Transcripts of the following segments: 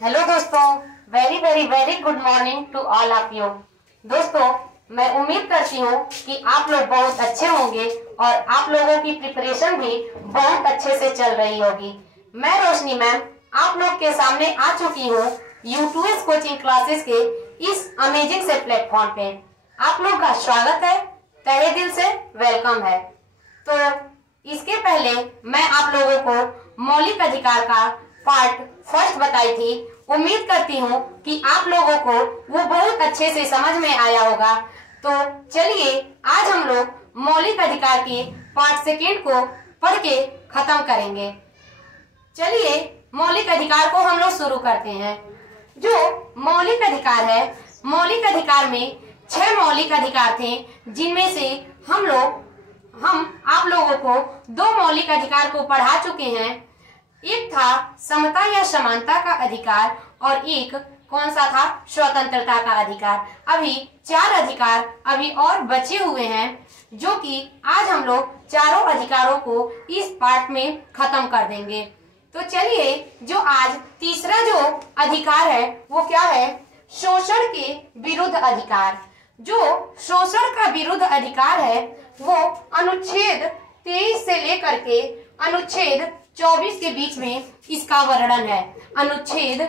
Hello दोस्तों, very very very good morning to all of you. दोस्तों, मैं उम्मीद करती हूँ कि आप लोग बहुत अच्छे होंगे और आप लोगों की प्रिपरेशन भी बहुत अच्छे से चल रही होगी। मैं रोशनी मैम आप लोग के सामने आ चुकी हूँ यूट्यूब कोचिंग क्लासेस के इस अमेजिंग से प्लेटफॉर्म पे। आप लोग का स्वागत है, तहे दिल से वेलकम है। तो इसके पहले मैं आप लोगों को मौलिक अधिकार का पार्ट फर्स्ट बताई थी। उम्मीद करती हूँ कि आप लोगों को वो बहुत अच्छे से समझ में आया होगा। तो चलिए आज हम लोग मौलिक अधिकार के पार्ट सेकेंड को पढ़ के खत्म करेंगे। चलिए मौलिक अधिकार को हम लोग शुरू करते हैं। जो मौलिक अधिकार है, मौलिक अधिकार में 6 मौलिक अधिकार थे, जिनमें से हम आप लोगों को 2 मौलिक अधिकार को पढ़ा चुके हैं। एक था समता या समानता का अधिकार और एक कौन सा था, स्वतंत्रता का अधिकार। अभी 4 अधिकार अभी और बचे हुए हैं, जो कि आज हम लोग चारों अधिकारों को इस पार्ट में खत्म कर देंगे। तो चलिए जो आज तीसरा जो अधिकार है वो क्या है, शोषण के विरुद्ध अधिकार। जो शोषण का विरुद्ध अधिकार है वो अनुच्छेद 23 से लेकर के अनुच्छेद 24 के बीच में इसका वर्णन है। अनुच्छेद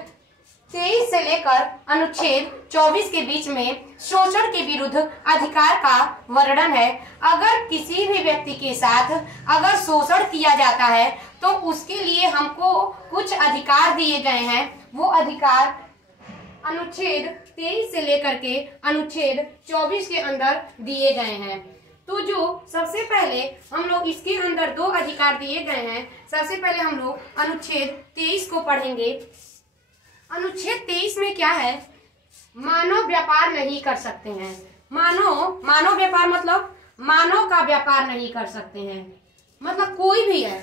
23 से लेकर अनुच्छेद 24 के बीच में शोषण के विरुद्ध अधिकार का वर्णन है। अगर किसी भी व्यक्ति के साथ अगर शोषण किया जाता है तो उसके लिए हमको कुछ अधिकार दिए गए हैं। वो अधिकार अनुच्छेद 23 से लेकर के अनुच्छेद 24 के अंदर दिए गए हैं। तो जो सबसे पहले हम लोग इसके अंदर 2 अधिकार दिए गए हैं। सबसे पहले हम लोग अनुच्छेद 23 को पढ़ेंगे। अनुच्छेद 23 में क्या है, मानव व्यापार नहीं कर सकते हैं। मानव व्यापार मतलब मानव का व्यापार नहीं कर सकते हैं, मतलब कोई भी है,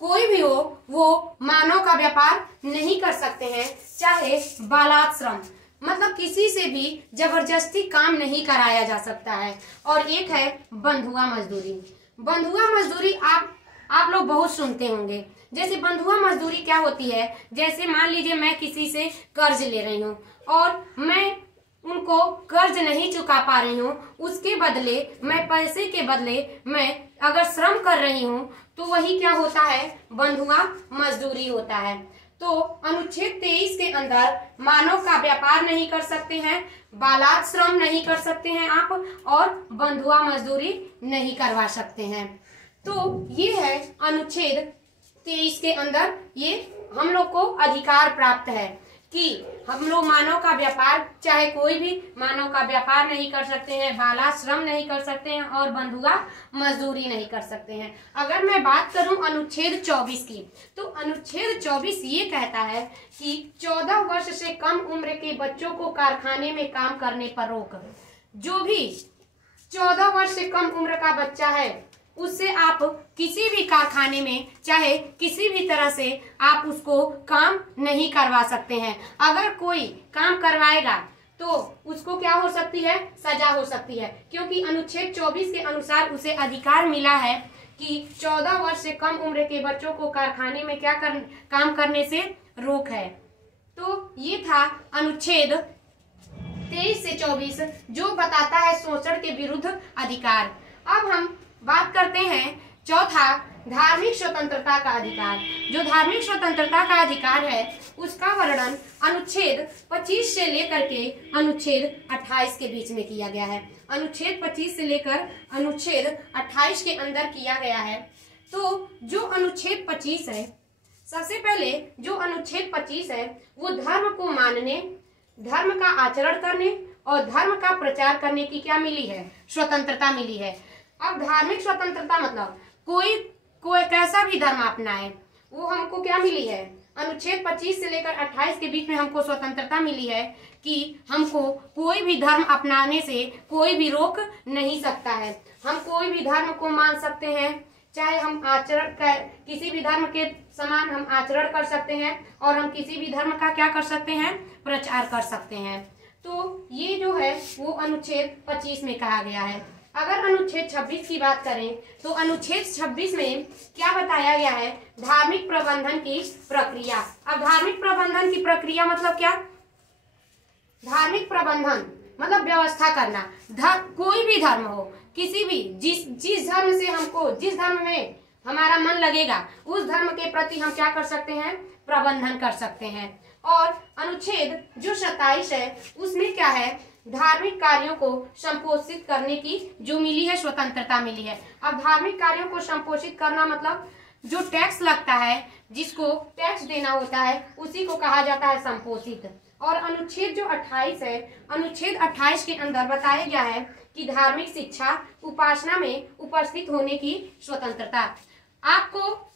कोई भी हो वो मानव का व्यापार नहीं कर सकते हैं। चाहे बालाश्रम मतलब किसी से भी जबरदस्ती काम नहीं कराया जा सकता है। और एक है बंधुआ मजदूरी। बंधुआ मजदूरी आप लोग बहुत सुनते होंगे। जैसे बंधुआ मजदूरी क्या होती है, जैसे मान लीजिए मैं किसी से कर्ज ले रही हूँ और मैं उनको कर्ज नहीं चुका पा रही हूँ, उसके बदले मैं पैसे के बदले मैं अगर श्रम कर रही हूँ तो वही क्या होता है, बंधुआ मजदूरी होता है। तो अनुच्छेद 23 के अंदर मानव का व्यापार नहीं कर सकते हैं, बालात श्रम नहीं कर सकते हैं आप, और बंधुआ मजदूरी नहीं करवा सकते हैं। तो ये है अनुच्छेद 23 के अंदर ये हम लोग को अधिकार प्राप्त है कि हम लोग मानव का व्यापार, चाहे कोई भी मानव का व्यापार नहीं कर सकते हैं, बाला श्रम नहीं कर सकते हैं और बंधुआ मजदूरी नहीं कर सकते हैं। अगर मैं बात करूं अनुच्छेद 24 की, तो अनुच्छेद 24 ये कहता है कि 14 वर्ष से कम उम्र के बच्चों को कारखाने में काम करने पर रोक। जो भी 14 वर्ष से कम उम्र का बच्चा है उससे आप किसी भी कारखाने में चाहे किसी भी तरह से आप उसको काम नहीं करवा सकते हैं। अगर कोई काम करवाएगा तो उसको क्या हो सकती है, सजा हो सकती है, क्योंकि अनुच्छेद 24 के अनुसार उसे अधिकार मिला है कि 14 वर्ष से कम उम्र के बच्चों को कारखाने में काम करने से रोक है। तो ये था अनुच्छेद 23 से 24 जो बताता है शोषण के विरुद्ध अधिकार। अब हम बात करते हैं चौथा, धार्मिक स्वतंत्रता का अधिकार। जो धार्मिक स्वतंत्रता का अधिकार है उसका वर्णन अनुच्छेद 25 से लेकर के अनुच्छेद 28 के बीच में किया गया है। अनुच्छेद 25 से लेकर अनुच्छेद 28 के अंदर किया गया है। तो जो अनुच्छेद 25 है, सबसे पहले जो अनुच्छेद 25 है वो धर्म को मानने, धर्म का आचरण करने और धर्म का प्रचार करने की क्या मिली है, स्वतंत्रता मिली है। अब धार्मिक स्वतंत्रता मतलब कोई कैसा भी धर्म अपनाए, वो हमको क्या मिली है, अनुच्छेद 25 से लेकर 28 के बीच में हमको स्वतंत्रता मिली है कि हमको कोई भी धर्म अपनाने से कोई भी रोक नहीं सकता है। हम कोई भी धर्म को मान सकते हैं, चाहे हम किसी भी धर्म के समान हम आचरण कर सकते हैं और हम किसी भी धर्म का क्या कर सकते हैं, प्रचार कर सकते हैं। तो ये जो है वो अनुच्छेद 25 में कहा गया है। अगर अनुच्छेद 26 की बात करें तो अनुच्छेद 26 में क्या बताया गया है? धार्मिक प्रबंधन की प्रक्रिया। अब धार्मिक प्रबंधन की प्रक्रिया मतलब क्या? धार्मिक प्रबंधन मतलब व्यवस्था करना। कोई भी धर्म हो, किसी भी जिस धर्म से हमको, जिस धर्म में हमारा मन लगेगा उस धर्म के प्रति हम क्या कर सकते हैं? प्रबंधन कर सकते हैं। और अनुच्छेद जो 27 है उसमें क्या है? धार्मिक कार्यों को संपोषित करने की जो मिली है, स्वतंत्रता मिली है। अब धार्मिक कार्यों को संपोषित करना मतलब जो टैक्स लगता है, जिसको टैक्स देना होता है, उसी को कहा जाता है संपोषित। और अनुच्छेद जो 28 है, अनुच्छेद 28 के अंदर बताया गया है कि धार्मिक शिक्षा उपासना में उपस्थित होने की स्वतंत्रता। आपको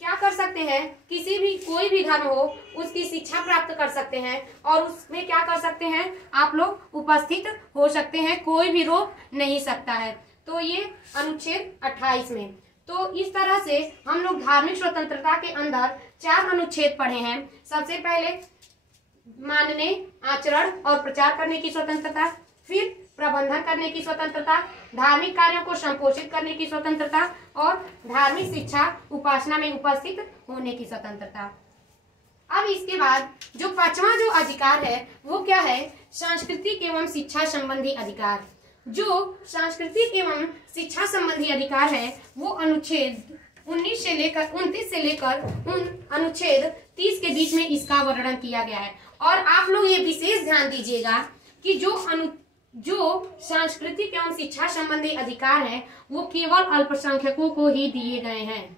क्या कर सकते हैं? किसी भी, कोई भी धर्म हो उसकी शिक्षा प्राप्त कर सकते हैं और उसमें क्या कर सकते हैं? आप लोग उपस्थित हो सकते हैं, कोई भी रोक नहीं सकता है। तो ये अनुच्छेद 28 में। तो इस तरह से हम लोग धार्मिक स्वतंत्रता के अंदर 4 अनुच्छेद पढ़े हैं। सबसे पहले मानने, आचरण और प्रचार करने की स्वतंत्रता, फिर प्रबंधन करने की स्वतंत्रता, धार्मिक कार्यों को संपोषित करने की स्वतंत्रता और धार्मिक शिक्षा उपासना में उपस्थित होने की स्वतंत्रता। अब इसके बाद जो 5वां जो अधिकार है वो क्या है? सांस्कृतिक एवं शिक्षा संबंधी अधिकार। जो सांस्कृतिक एवं शिक्षा संबंधी अधिकार है वो अनुच्छेद 29 से लेकर अनुच्छेद 30 के बीच में इसका वर्णन किया गया है। और आप लोग ये विशेष ध्यान दीजिएगा कि जो सांस्कृतिक एवं शिक्षा संबंधी अधिकार हैं वो केवल अल्पसंख्यकों को ही दिए गए हैं।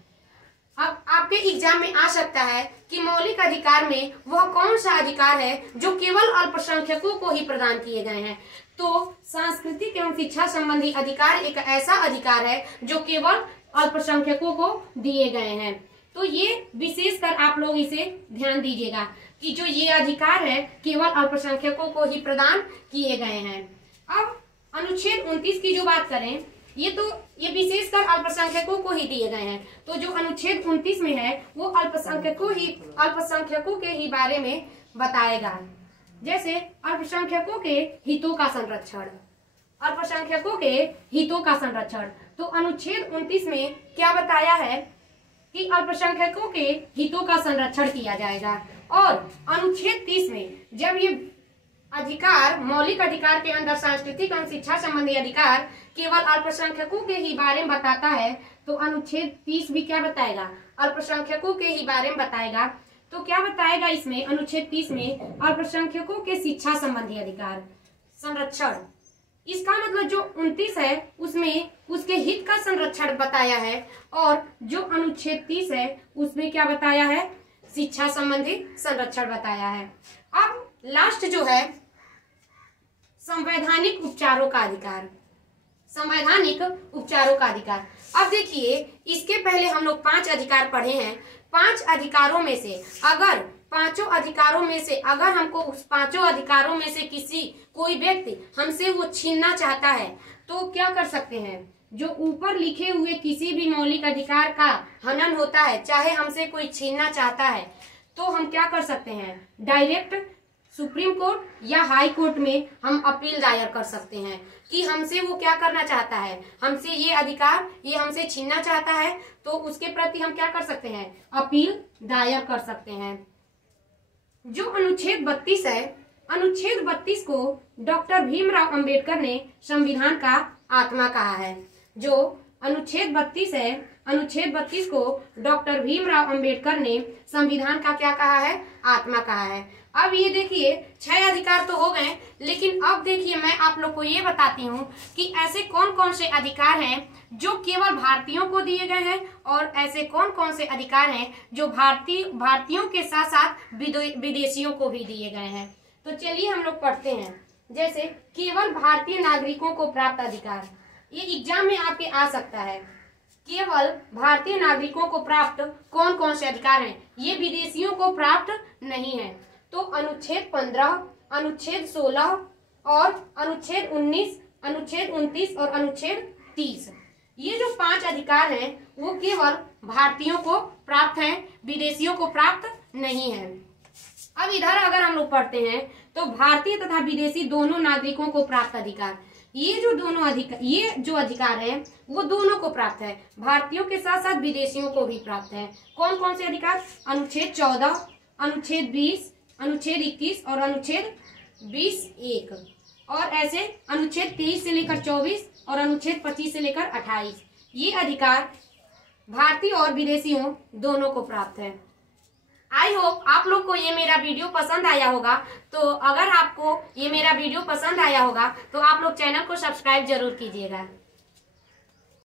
अब आपके एग्जाम में आ सकता है कि मौलिक अधिकार में वह कौन सा अधिकार है जो केवल अल्पसंख्यकों को ही प्रदान किए गए हैं। तो सांस्कृतिक एवं शिक्षा संबंधी अधिकार एक ऐसा अधिकार है जो केवल अल्पसंख्यकों को दिए गए हैं। तो ये विशेषकर आप लोग इसे ध्यान दीजिएगा कि जो ये अधिकार है केवल अल्पसंख्यकों को ही प्रदान किए गए हैं। अब अनुच्छेद 29 की जो बात करें, ये विशेषकर अल्पसंख्यकों को ही दिए गए हैं। तो जो अनुच्छेद 29 में है वो अल्पसंख्यकों के ही बारे में बताएगा। जैसे अल्पसंख्यकों के हितों का संरक्षण, अल्पसंख्यकों के हितों का संरक्षण। तो अनुच्छेद 29 में क्या बताया है कि अल्पसंख्यकों के हितों का संरक्षण किया जाएगा। और अनुच्छेद 30 में जब ये अधिकार, मौलिक अधिकार के अंदर सांस्कृतिक एवं शिक्षा संबंधी अधिकार केवल अल्पसंख्यकों के ही बारे में बताता है, तो अनुच्छेद 30 भी क्या बताएगा? अल्पसंख्यकों के ही बारे में बताएगा। तो क्या बताएगा इसमें? अनुच्छेद 30 में अल्पसंख्यकों के शिक्षा संबंधी अधिकार संरक्षण। इसका मतलब जो 29 है उसमें उसके हित का संरक्षण बताया है और जो अनुच्छेद 30 है उसमें क्या बताया है? शिक्षा संबंधी संरक्षण बताया है। अब लास्ट जो है संवैधानिक उपचारों का अधिकार, संवैधानिक उपचारों का अधिकार। अब देखिए, इसके पहले हम लोग 5 अधिकार पढ़े हैं। 5 अधिकारों में से अगर हमको उस 5 अधिकारों में से कोई व्यक्ति हमसे वो छीनना चाहता है तो क्या कर सकते हैं? जो ऊपर लिखे हुए किसी भी मौलिक अधिकार का हनन होता है, चाहे हमसे कोई छीनना चाहता है, तो हम क्या कर सकते हैं? डायरेक्ट सुप्रीम कोर्ट या हाई कोर्ट में हम अपील दायर कर सकते हैं कि हमसे वो क्या करना चाहता है, हमसे ये अधिकार ये हमसे छीनना चाहता है, तो उसके प्रति हम क्या कर सकते हैं? अपील दायर कर सकते हैं। जो अनुच्छेद 32 है, अनुच्छेद 32 को डॉक्टर भीमराव अंबेडकर ने संविधान का आत्मा कहा है। जो अनुच्छेद 32 है, अनुच्छेद 32 को डॉक्टर भीमराव अंबेडकर ने संविधान का क्या कहा है? आत्मा कहा है। अब ये देखिए 6 अधिकार तो हो गए, लेकिन अब देखिए मैं आप लोग को ये बताती हूँ कि ऐसे कौन कौन से अधिकार हैं जो केवल भारतीयों को दिए गए हैं और ऐसे कौन कौन से अधिकार हैं जो भारतीयों के साथ साथ विदेशियों को भी दिए गए हैं। तो चलिए हम लोग पढ़ते हैं। जैसे केवल भारतीय नागरिकों को प्राप्त अधिकार, ये एग्जाम में आपके आ सकता है। केवल भारतीय नागरिकों को प्राप्त कौन कौन से अधिकार हैं, ये विदेशियों को प्राप्त नहीं है। तो अनुच्छेद 15, अनुच्छेद 16 और अनुच्छेद 19, अनुच्छेद 29 और अनुच्छेद 30, ये जो 5 अधिकार हैं वो केवल भारतीयों को प्राप्त हैं, विदेशियों को प्राप्त नहीं है। अब इधर अगर हम लोग पढ़ते हैं तो भारतीय तथा विदेशी दोनों नागरिकों को प्राप्त अधिकार, ये जो अधिकार है वो दोनों को प्राप्त है, भारतीयों के साथ साथ विदेशियों को भी प्राप्त है। कौन कौन से अधिकार? अनुच्छेद 14, अनुच्छेद 20, अनुच्छेद 21 और अनुच्छेद 20(1) और ऐसे अनुच्छेद 23 से लेकर 24 और अनुच्छेद 25 से लेकर 28। ये अधिकार भारतीय और विदेशियों दोनों को प्राप्त है। आई होप आप लोग को ये मेरा वीडियो पसंद आया होगा। तो अगर आपको ये मेरा वीडियो पसंद आया होगा तो आप लोग चैनल को सब्सक्राइब जरूर कीजिएगा।